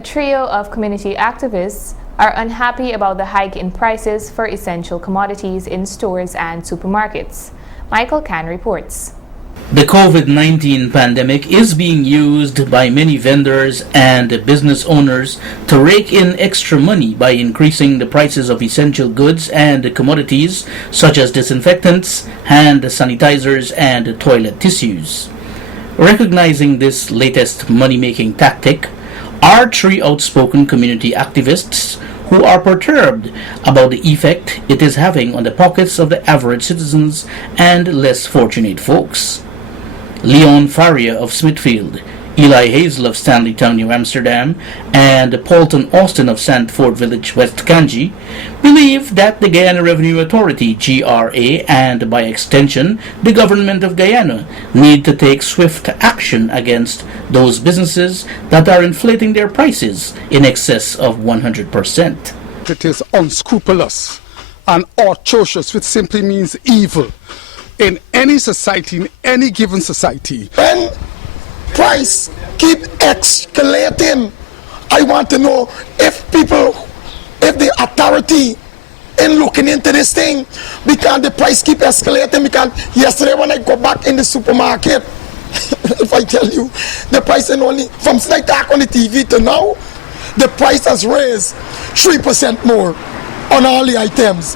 A trio of community activists are unhappy about the hike in prices for essential commodities in stores and supermarkets. Michael Can reports. The COVID-19 pandemic is being used by many vendors and business owners to rake in extra money by increasing the prices of essential goods and commodities such as disinfectants, hand sanitizers, and toilet tissues. Recognizing this latest money-making tactic are three outspoken community activists who are perturbed about the effect it is having on the pockets of the average citizens and less fortunate folks. Leon Faria of Smithfield, Eli Hazel of Stanleytown, New Amsterdam, and Paulton Austin of Sandford Village, West Kanji, believe that the Guyana Revenue Authority, GRA, and by extension the government of Guyana, need to take swift action against those businesses that are inflating their prices in excess of 100%. It is unscrupulous and atrocious, which simply means evil, in any society, in any given society. When price keep escalating, I want to know if the authority in looking into this thing, because the price keep escalating. Because yesterday when I go back in the supermarket, if I tell you, the price in only, from since I talk on the TV to now, the price has raised 3% more on all the items.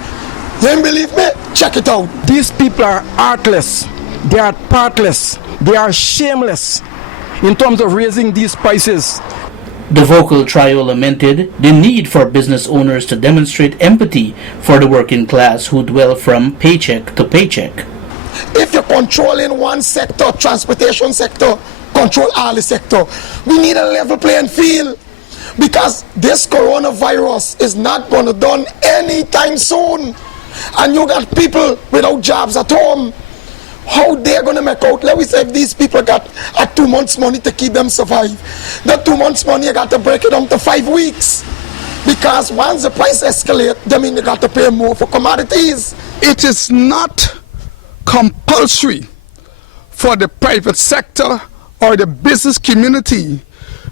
You don't believe me? Check it out. These people are heartless, they are partless, they are shameless in terms of raising these prices. The vocal trio lamented the need for business owners to demonstrate empathy for the working class who dwell from paycheck to paycheck. If you're controlling one sector, transportation sector, control all the sector. We need a level playing field, because this coronavirus is not going to be done anytime soon. And you got people without jobs at home. How they're going to make out? Let me say, if these people got 2 months money to keep them survive, that 2 months money you got to break it down to 5 weeks. Because once the price escalate, that means you got to pay more for commodities. It is not compulsory for the private sector or the business community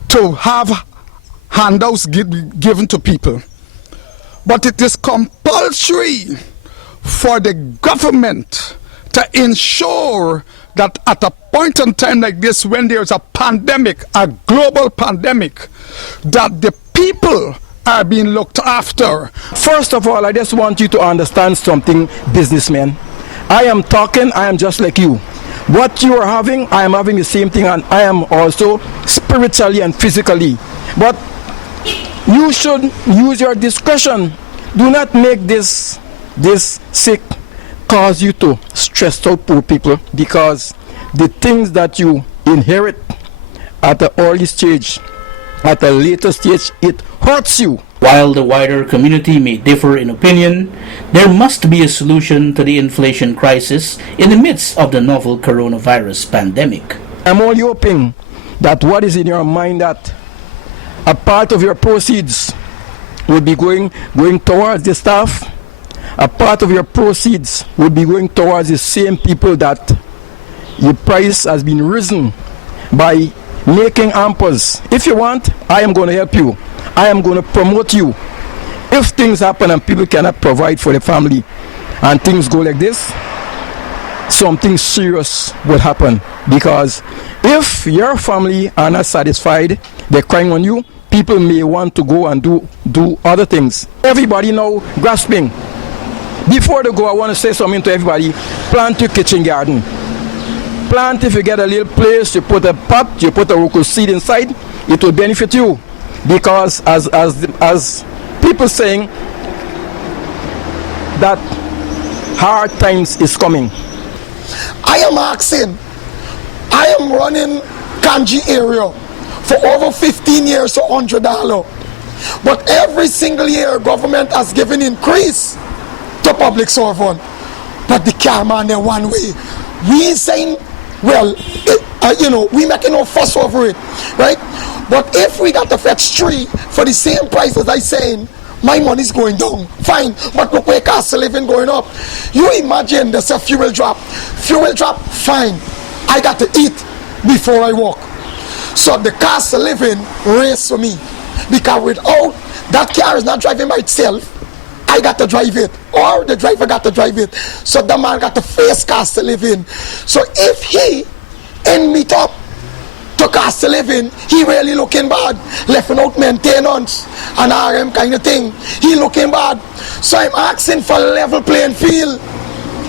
to have handouts given to people. But it is compulsory for the government to ensure that at a point in time like this, when there's a pandemic, a global pandemic, that the people are being looked after. First of all, I just want you to understand something, businessmen. I am just like you. What you are having, I am having the same thing, and I am also spiritually and physically. But you should use your discretion. Do not make this sick cause you to stress out poor people, because the things that you inherit at an early stage, at a later stage, it hurts you. While the wider community may differ in opinion, there must be a solution to the inflation crisis in the midst of the novel coronavirus pandemic. I'm only hoping that what is in your mind, that a part of your proceeds will be going towards the staff. A part of your proceeds will be going towards the same people that your price has been risen by making hampers. If you want, I am going to help you. I am going to promote you. If things happen and people cannot provide for the family and things go like this, something serious will happen. Because if your family are not satisfied, they're crying on you, people may want to go and do other things. Everybody now grasping. Before they go, I want to say something to everybody. Plant your kitchen garden. Plant, if you get a little place, you put a pot, you put a local seed inside, it will benefit you. Because as people saying that hard times is coming. I am asking, I am running Kanji area for over 15 years to $100. But every single year government has given increase to public servant, but the can't man one way. We saying, well, we making no fuss over it, right? But if we got to fetch 3 for the same price as I saying, my money's going down. Fine, but look where cost of living going up. You imagine there's a fuel drop. Fuel drop, fine. I got to eat before I walk. So the cost of living raised for me. Because without that car is not driving by itself, I got to drive it, or the driver got to drive it. So the man got to face cost of living. So if he ain't meet up to cost of living, he really looking bad. Left out maintenance and RM kind of thing. He looking bad. So I'm asking for level playing field.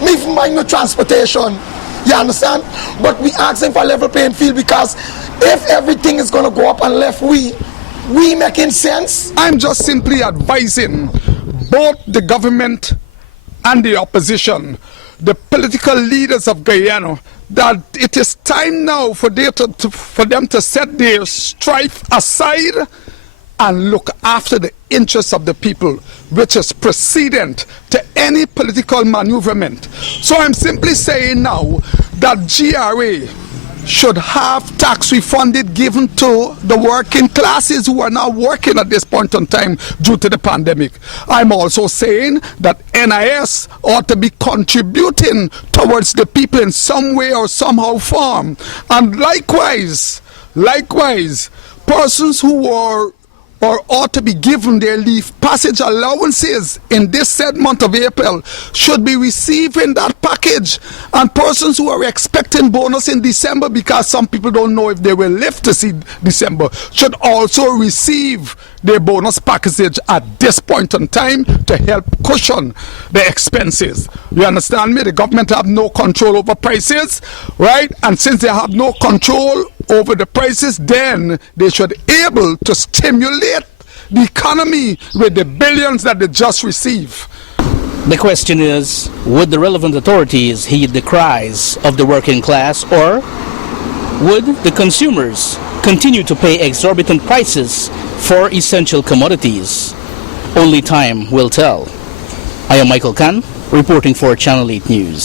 Me even buying no transportation. You understand? But we asking for level playing field because if everything is gonna go up and left we making sense. I'm just simply advising both the government and the opposition, the political leaders of Guyana, that it is time now for them to set their strife aside and look after the interests of the people, which is precedent to any political maneuverment. So I'm simply saying now that GRA should have tax refunded given to the working classes who are now working at this point in time due to the pandemic. I'm also saying that NIS ought to be contributing towards the people in some way or somehow form. And likewise, persons who are or ought to be given their leave passage allowances in this said month of April should be receiving that package. And persons who are expecting bonus in December, because some people don't know if they will live to see December, should also receive their bonus package at this point in time to help cushion the expenses. You understand me? The government have no control over prices, right? And since they have no control over the prices, then they should able to stimulate the economy with the billions that they just receive. The question is, would the relevant authorities heed the cries of the working class, or would the consumers continue to pay exorbitant prices for essential commodities? Only time will tell. I am Michael Khan, reporting for Channel 8 News.